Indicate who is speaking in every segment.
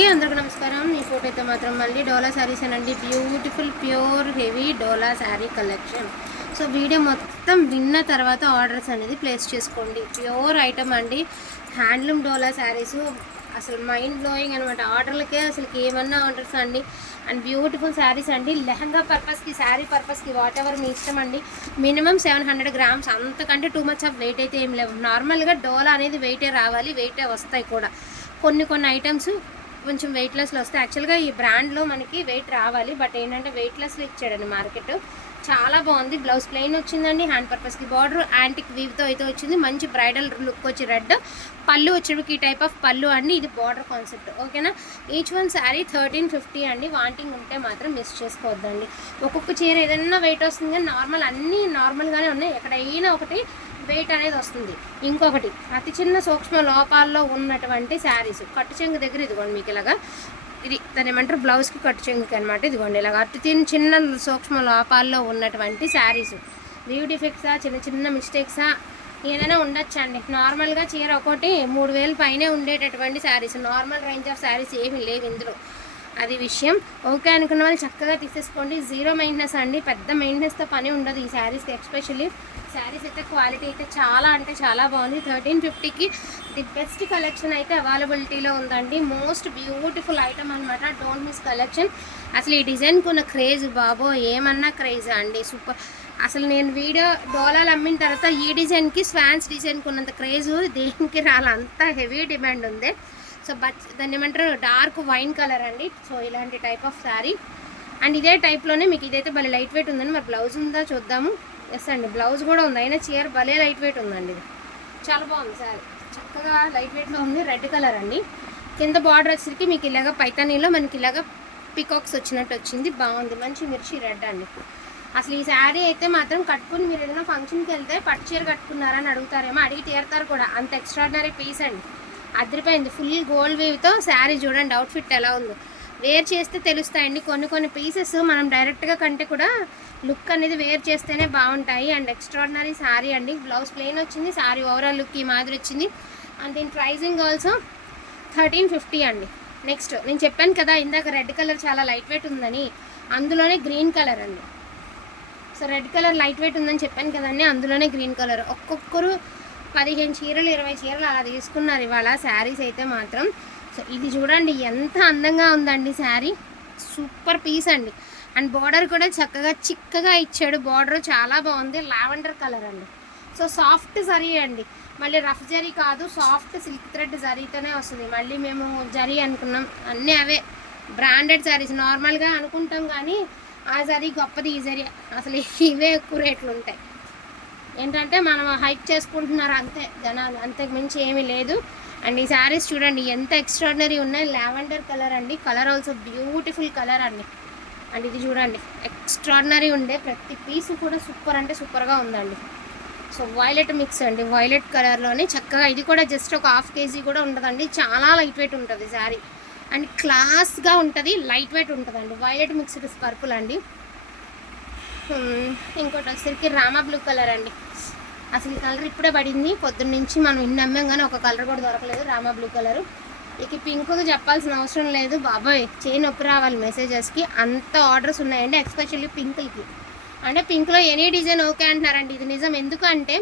Speaker 1: అందరికీ నమస్కారం. ఈ ఫోటో అయితే మాత్రం మళ్ళీ డోలా శారీస్ అండి beautiful pure heavy Dola saree collection so video మొత్తం విన్న తర్వాత ఆర్డర్స్ అనేది ప్లేస్ చేసుకోండి. ప్యూర్ ఐటమ్ అండి. హ్యాండ్లూమ్ డోలా శారీస్. అసలు మైండ్ బ్లోయింగ్ అనమాట ఆర్డర్లకే అసలు ఏమన్నా ఆర్డర్స్ అండి. అండ్ బ్యూటిఫుల్ శారీస్ అండి. లెహంగా పర్పస్కి శారీ పర్పస్కి వాట్ ఎవర్ మీ ఇష్టం అండి. మినిమం సెవెన్ హండ్రెడ్ గ్రామ్స్ అంతకంటే టూ మచ్ ఆఫ్ వెయిట్ అయితే ఏం లేవు. నార్మల్గా డోలా అనేది వెయిటే రావాలి. వెయిటే వస్తాయి కూడా. కొన్ని కొన్ని ఐటమ్స్ కొంచెం వెయిట్ లాస్లో వస్తాయి. యాక్చువల్గా ఈ బ్రాండ్లో మనకి వెయిట్ రావాలి. బట్ ఏంటంటే వెయిట్ లాస్లో ఇచ్చాడండి మార్కెట్ చాలా బాగుంది. బ్లౌజ్ ప్లెయిన్ వచ్చిందండి. హ్యాండ్ పర్పస్కి బార్డర్ యాంటిక్ వీవ్తో అయితే వచ్చింది. మంచి బ్రైడల్ లుక్ వచ్చి రెడ్ పళ్ళు వచ్చేటికి ఈ టైప్ ఆఫ్ పళ్ళు అండి. ఇది బార్డర్ కాన్సెప్ట్ ఓకేనా each one saree thirteen fifty అండి. వాంటింగ్ ఉంటే మాత్రం మిస్ చేసుకోవద్దండి. ఒక్కొక్క చీర ఏదైనా వెయిట్ వస్తుంది. కానీ నార్మల్ అన్నీ నార్మల్గానే ఉన్నాయి. ఎక్కడైనా ఒకటి వెయిట్ అనేది వస్తుంది. ఇంకొకటి అతి చిన్న సూక్ష్మ లోపాల్లో ఉన్నటువంటి శారీస్. కట్టు చెంగు దగ్గర ఇదిగోండి మీకు ఇలాగా ఇది దాని ఏమంటారు? బ్లౌజ్కి కట్టు చెంగుకి అనమాట ఇదిగోండి. ఇలాగ అటు చిన్న చిన్న సూక్ష్మ లోపాల్లో ఉన్నటువంటి శారీస్. వీవ్ డిఫెక్ట్సా చిన్న చిన్న మిస్టేక్సా ఏదైనా ఉండొచ్చండి. నార్మల్గా చీర ఒకటి మూడు వేలు పైనే ఉండేటటువంటి sarees. Normal range of sarees ఏమీ లేవు ఇందులో. అది విషయం. ఓకే అనుకున్న వాళ్ళు చక్కగా తీసేసుకోండి. జీరో మెయింటెనెన్స్ అండి. పెద్ద మెయింటెనెన్స్తో పని ఉండదు ఈ శారీస్కి ఎస్పెషల్లీ శారీస్ అయితే క్వాలిటీ అయితే చాలా అంటే చాలా బాగుంది. థర్టీన్ ఫిఫ్టీకి ది బెస్ట్ కలెక్షన్ అయితే అవైలబిలిటీలో ఉందండి. మోస్ట్ బ్యూటిఫుల్ ఐటమ్ అనమాట డోంట్ మిస్ కలెక్షన్ అసలు ఈ డిజైన్కి ఉన్న క్రేజ్ బాబో ఏమన్నా క్రేజ్ అండి. సూపర్ అసలు నేను వీడియో డోలాలు అమ్మిన తర్వాత ఈ డిజైన్కి స్వాన్స్ డిజైన్కి ఉన్నంత క్రేజ్ దేనికి రాలంత హెవీ డిమాండ్ ఉంది. సో బట్ దాన్ని ఏమంటారు డార్క్ వైన్ కలర్ అండి. సో ఇలాంటి టైప్ ఆఫ్ శారీ. అండ్ ఇదే టైప్లోనే మీకు ఇదైతే భలే లైట్ వెయిట్ ఉందండి మరి బ్లౌజ్ ఉందా చూద్దాము. ఎస్ అండి బ్లౌజ్ కూడా ఉంది. అయినా చీర భలే లైట్ వెయిట్ ఉందండి ఇది. చాలా బాగుంది శారీ. చక్కగా లైట్ వెయిట్లో ఉంది రెడ్ కలర్ అండి. కింద బార్డర్ వచ్చేసరికి మీకు ఇలాగ పైతానీలో మనకి ఇలాగ పికాక్స్ వచ్చినట్టు వచ్చింది. బాగుంది. మంచి మిర్చి రెడ్ అండి. అసలు ఈ శారీ అయితే మాత్రం కట్టుకుని మీరు ఏదైనా ఫంక్షన్కి వెళ్తే పట్టు చీర కట్టుకున్నారని అడుగుతారేమో అడిగి తీరుతారు కూడా. అంత ఎక్స్ట్రాడినరీ పీస్ అండి. అదిరిపోయింది. ఫుల్ గోల్డ్ వేవ్తో శారీ చూడండి అవుట్ఫిట్ ఎలా ఉందో. వేర్ చేస్తే తెలుస్తాయండి. కొన్ని కొన్ని పీసెస్ మనం డైరెక్ట్గా కంటే కూడా లుక్ అనేది వేర్ చేస్తేనే బాగుంటాయి. అండ్ ఎక్స్ట్రాడినరీ శారీ అండి. బ్లౌజ్ ప్లెయిన్ వచ్చింది శారీ ఓవరాల్ లుక్ ఈ మాదిరి వచ్చింది. అండ్ దీని ప్రైజింగ్ ఆల్సో థర్టీన్ ఫిఫ్టీ అండి. నెక్స్ట్ నేను చెప్పాను కదా ఇందాక రెడ్ కలర్ చాలా లైట్ వెయిట్ ఉందని. అందులోనే గ్రీన్ కలర్ అండి. So red colour light weight ఉందని చెప్పాను కదండి అందులోనే గ్రీన్ కలర్ ఒక్కొక్కరు పదిహేను చీరలు ఇరవై చీరలు అలా తీసుకున్నారు ఇవాళ. శారీస్ అయితే మాత్రం సో ఇది చూడండి ఎంత అందంగా ఉందండి శారీ. సూపర్ పీస్ అండి. అండ్ బార్డర్ కూడా చక్కగా చిక్కగా ఇచ్చాడు. బార్డర్ చాలా బాగుంది. లావెండర్ కలర్ అండి. సో సాఫ్ట్ జరీ అండి. మళ్ళీ రఫ్ జరీ కాదు సాఫ్ట్ సిల్క్ థ్రెడ్ జరీతోనే వస్తుంది. మళ్ళీ మేము జరీ అనుకున్నాం. అన్నీ అవే బ్రాండెడ్ శారీస్. నార్మల్గా అనుకుంటాం కానీ ఆ జరీ గొప్పది. ఈ జరీ అసలు ఇవే ఎక్కువ రేట్లు ఉంటాయి. ఏంటంటే మనం హైక్ చేసుకుంటున్నారు అంతే జనాలు. అంతకు మించి ఏమీ లేదు. అండ్ ఈ శారీస్ చూడండి ఎంత ఎక్స్ట్రాడినరీ ఉన్నాయి. లావెండర్ కలర్ అండి. కలర్ ఆల్సో బ్యూటిఫుల్ కలర్ అండి. అండ్ ఇది చూడండి ఎక్స్ట్రాడినరీ ఉండే ప్రతి పీస్ కూడా సూపర్ అంటే సూపర్గా ఉందండి. సో వైలెట్ మిక్స్ అండి. వైలెట్ కలర్లోనే చక్కగా ఇది కూడా జస్ట్ ఒక హాఫ్ కేజీ కూడా ఉండదండి. చాలా లైట్ వెయిట్ ఉంటుంది శారీ. అండ్ క్లాస్గా ఉంటుంది లైట్ వెయిట్ ఉంటుందండి వైలెట్ మిక్స్డ్ పర్పుల్ అండి. ఇంకోటి వచ్చేసరికి రామా బ్లూ కలర్ అండి. అసలు ఈ కలర్ ఇప్పుడే పడింది. పొద్దున్న నుంచి మనం ఇన్ని అమ్మాం కానీ ఒక కలర్ కూడా దొరకలేదు రామా బ్లూ కలరు. ఇక పింక్ చెప్పాల్సిన అవసరం లేదు. బాబాయ్ చేయి నొప్పి రావాలి మెసేజెస్కి అంత ఆర్డర్స్ ఉన్నాయండి ఎక్స్పెషల్లీ పింక్కి అంటే పింక్లో ఎనీ డిజైన్ ఓకే అంటున్నారండి. ఇది నిజం ఎందుకంటే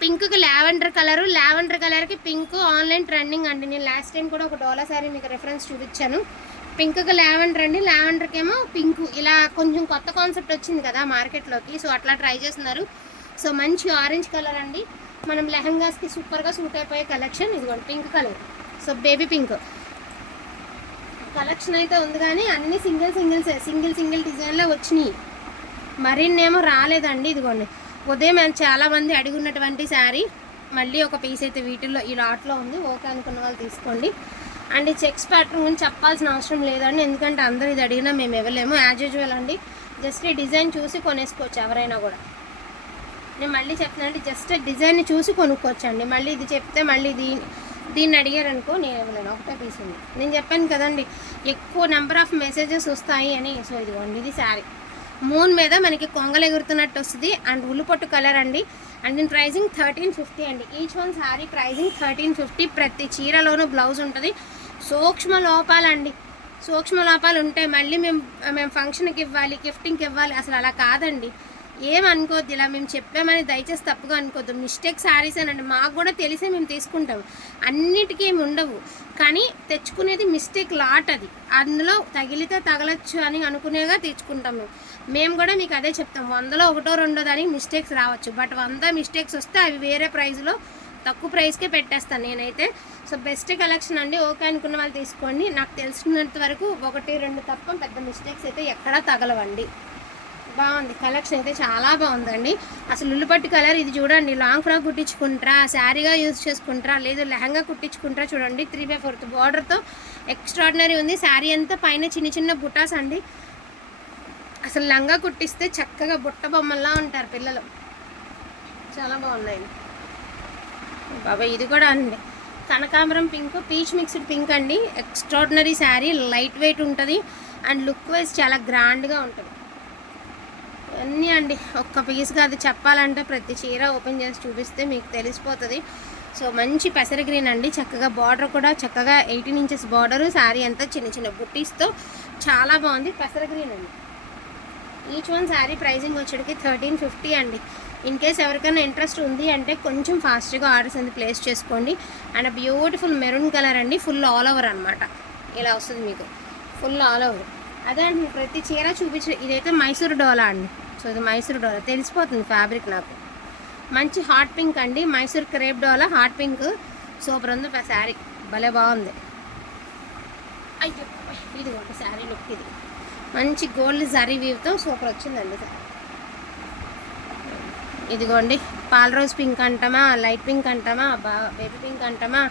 Speaker 1: పింక్కి లావెండర్ కలరు లావెండర్ కలర్కి పింక్ ఆన్లైన్ ట్రెండింగ్ అండి. నేను లాస్ట్ టైం కూడా ఒక డోలా శారీ మీకు రెఫరెన్స్ చూపించాను. పింక్కి లావెండర్ అండి. లావెండర్కి ఏమో పింక్. ఇలా కొంచెం కొత్త కాన్సెప్ట్ వచ్చింది కదా మార్కెట్లోకి. సో అట్లా ట్రై చేస్తున్నారు. సో మంచి ఆరెంజ్ కలర్ అండి. మనం లెహంగాస్కి సూపర్గా సూట్ అయిపోయే కలెక్షన్ ఇదిగోండి pink colour. So baby pink. Collection అయితే ఉంది కానీ అన్ని సింగిల్ సింగిల్స్ సింగిల్ సింగిల్ డిజైన్లో వచ్చినాయి. మరిన్నేమో రాలేదండి ఇదిగోండి. ఉదయం చాలామంది అడిగి ఉన్నటువంటి శారీ మళ్ళీ ఒక పీస్ అయితే వీటిల్లో ఈ లాట్లో ఉంది. ఓకే అనుకున్న వాళ్ళు తీసుకోండి. అండ్ ఈ చెక్స్ ప్యాటర్న్ గురించి చెప్పాల్సిన అవసరం లేదండి. ఎందుకంటే అందరూ ఇది అడిగినా మేము ఇవ్వలేము. యాజ్ యూజువల్ అండి. జస్ట్ ఈ డిజైన్ చూసి కొనేసుకోవచ్చు ఎవరైనా కూడా. నేను మళ్ళీ చెప్తున్నానంటే జస్ట్ డిజైన్ చూసి కొనుక్కోవచ్చండి. మళ్ళీ ఇది చెప్తే మళ్ళీ దీని దీన్ని అడిగారనుకో నేను ఇవ్వలేను. ఒకటే పీస్ ఉంది. నేను చెప్పాను కదండి ఎక్కువ నెంబర్ ఆఫ్ మెసేజెస్ వస్తాయి అని. సో ఇదిగోండి ఇది శారీ మూన్ మీద మనకి కొంగలు ఎగురుతున్నట్టు వస్తుంది. అండ్ ఉల్లిపొట్టు కలర్ అండి. అండ్ దీని ప్రైజింగ్ థర్టీన్ ఫిఫ్టీ అండి. Each one saree pricing thirteen fifty ప్రతి చీరలోనూ బ్లౌజ్ ఉంటుంది. సూక్ష్మ లోపాలండి. సూక్ష్మ లోపాలు ఉంటాయి మళ్ళీ మేము మేము ఫంక్షన్కి ఇవ్వాలి గిఫ్టింగ్కి ఇవ్వాలి. అసలు అలా కాదండి. ఏమనుకోవద్దు ఇలా మేము చెప్పామని దయచేసి తప్పుగా అనుకోవద్దు. మిస్టేక్ శారీస్ అనండి మాకు కూడా తెలిసే మేము తీసుకుంటాం. అన్నిటికీ ఏమి ఉండవు. కానీ తెచ్చుకునేది మిస్టేక్ లాట్ అది. అందులో తగిలితే తగలచ్చు అని అనుకునేగా తెచ్చుకుంటాం మేము మేము కూడా మీకు అదే చెప్తాం. వందలో ఒకటో రెండో దానికి మిస్టేక్స్ రావచ్చు. బట్ వంద మిస్టేక్స్ వస్తే అవి వేరే ప్రైస్లో తక్కువ ప్రైస్కే పెట్టేస్తాను నేనైతే. సో బెస్ట్ కలెక్షన్ అండి. ఓకే అనుకున్న వాళ్ళు తీసుకోండి. నాకు తెలిసినంత వరకు ఒకటి రెండు తప్ప పెద్ద మిస్టేక్స్ అయితే ఎక్కడా తగలవండి. బాగుంది. కలెక్షన్ అయితే చాలా బాగుందండి. అసలు ఉల్లిపట్టు కలర్ ఇది చూడండి. లాంగ్ ఫ్రాక్ కుట్టించుకుంటారా శారీగా యూజ్ చేసుకుంటారా లేదు లెహంగా కుట్టించుకుంటారా చూడండి. త్రీ బై ఫోర్త్ బార్డర్తో ఎక్స్ట్రాడినరీ ఉంది. శారీ అంతా పైన చిన్న చిన్న బుటాస్ అండి. అసలు లంగా కుట్టిస్తే చక్కగా బుట్ట బొమ్మల్లా ఉంటారు పిల్లలు. చాలా బాగున్నాయి. బాబా ఇది కూడా అండి. కనకాంబరం పింక్ పీచ్ మిక్స్డ్ పింక్ అండి. ఎక్స్ట్రాడినరీ శారీ లైట్ వెయిట్ ఉంటుంది. అండ్ లుక్ వైజ్ చాలా గ్రాండ్గా ఉంటుంది. అన్నీ అండి? ఒక్క పీస్ కాదు చెప్పాలంటే ప్రతి చీర ఓపెన్ చేసి చూపిస్తే మీకు తెలిసిపోతుంది. సో మంచి పెసర గ్రీన్ అండి. చక్కగా బార్డర్ కూడా చక్కగా ఎయిటీన్ ఇంచెస్ బార్డర్ శారీ అంతా చిన్న చిన్న బుట్టీస్తో చాలా బాగుంది. పెసర గ్రీన్ అండి. ఈచ్ వన్ శారీ ప్రైజింగ్ వచ్చేటికి థర్టీన్ ఫిఫ్టీ అండి. ఇన్ కేస్ ఎవరికైనా ఇంట్రెస్ట్ ఉంది అంటే కొంచెం ఫాస్ట్గా ఆర్డర్స్ అనేది ప్లేస్ చేసుకోండి. అండ్ బ్యూటిఫుల్ మెరూన్ కలర్ అండి. ఫుల్ ఆల్ ఓవర్ అనమాట ఇలా వస్తుంది మీకు. ఫుల్ ఆల్ ఓవర్ అదే అండి ప్రతి చీర చూపించిన ఇదైతే మైసూర్ డోలా అండి. సో ఇది మైసూర్ డోలా. తెలిసిపోతుంది ఫ్యాబ్రిక్ నాకు. మంచి హాట్ పింక్ అండి. Mysore crepe Dola hot pink super ఉంది. ఆ శారీ. భలే బాగుంది. అయ్యో ఇది ఒక శారీ లుక్ ఇది. మంచి గోల్డ్ జరీ వీవ్తో సూపర్ వచ్చిందండి శారీ ఇదిగోండి పాల రోజ్ పింక్ అంటామా లైట్ పింక్ అంటామా బా బేబీ పింక్ అంటామా?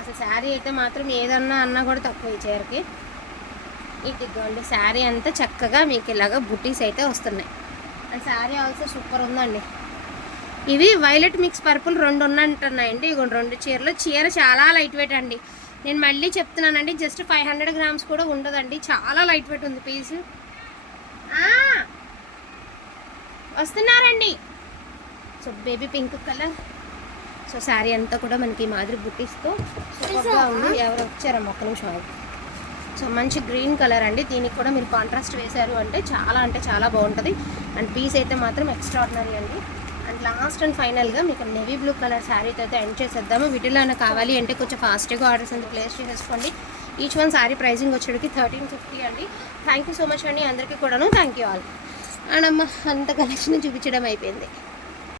Speaker 1: అసలు శారీ అయితే మాత్రం ఏదన్నా అన్నా కూడా తక్కువ ఈ చీరకి. ఇదిగోండి శారీ అంతా చక్కగా మీకు ఇలాగ బుటీస్ అయితే వస్తున్నాయి. అండ్ శారీ ఆల్సో సూపర్ ఉందండి. ఇవి వైలెట్ మిక్స్ పర్పుల్ రెండు ఉన్నట్టున్నాయండి. ఇగోండి రెండు చీరలు. చీర చాలా లైట్ వెయిట్ అండి. నేను మళ్ళీ చెప్తున్నానండి జస్ట్ ఫైవ్ హండ్రెడ్ గ్రామ్స్ కూడా ఉండదండి. చాలా లైట్ వెయిట్ ఉంది పీస్. వస్తున్నారండి. So baby pink colour. So saree అంతా కూడా మనకి ఈ మాదిరి బుట్టిస్తూ సూపర్గా ఉంది. ఎవరు వచ్చారమ్మ ఒక్క నిమిషం. సో మంచి గ్రీన్ కలర్ అండి. దీనికి కూడా మీరు కాంట్రాస్ట్ వేశారు అంటే చాలా అంటే చాలా బాగుంటుంది. అండ్ పీస్ అయితే మాత్రం ఎక్స్ట్రాడినరీ అండి. అండ్ లాస్ట్ అండ్ ఫైనల్గా మీకు నెవీ బ్లూ కలర్ శారీతో అయితే ఎండ్ చేసేద్దాము. వీటిలో అయినా కావాలి అంటే కొంచెం ఫాస్ట్గా ఆర్డర్స్ అంతా ప్లేస్ చేసేసుకోండి. ఈచ్ వన్ శారీ ప్రైజింగ్ వచ్చేటికి థర్టీన్ ఫిఫ్టీ అండి. థ్యాంక్ యూ సో మచ్ అండి అందరికీ కూడాను. థ్యాంక్ యూ ఆల్ అండ్ అమ్మ అంత కలెక్షన్ చూపించడం అయిపోయింది.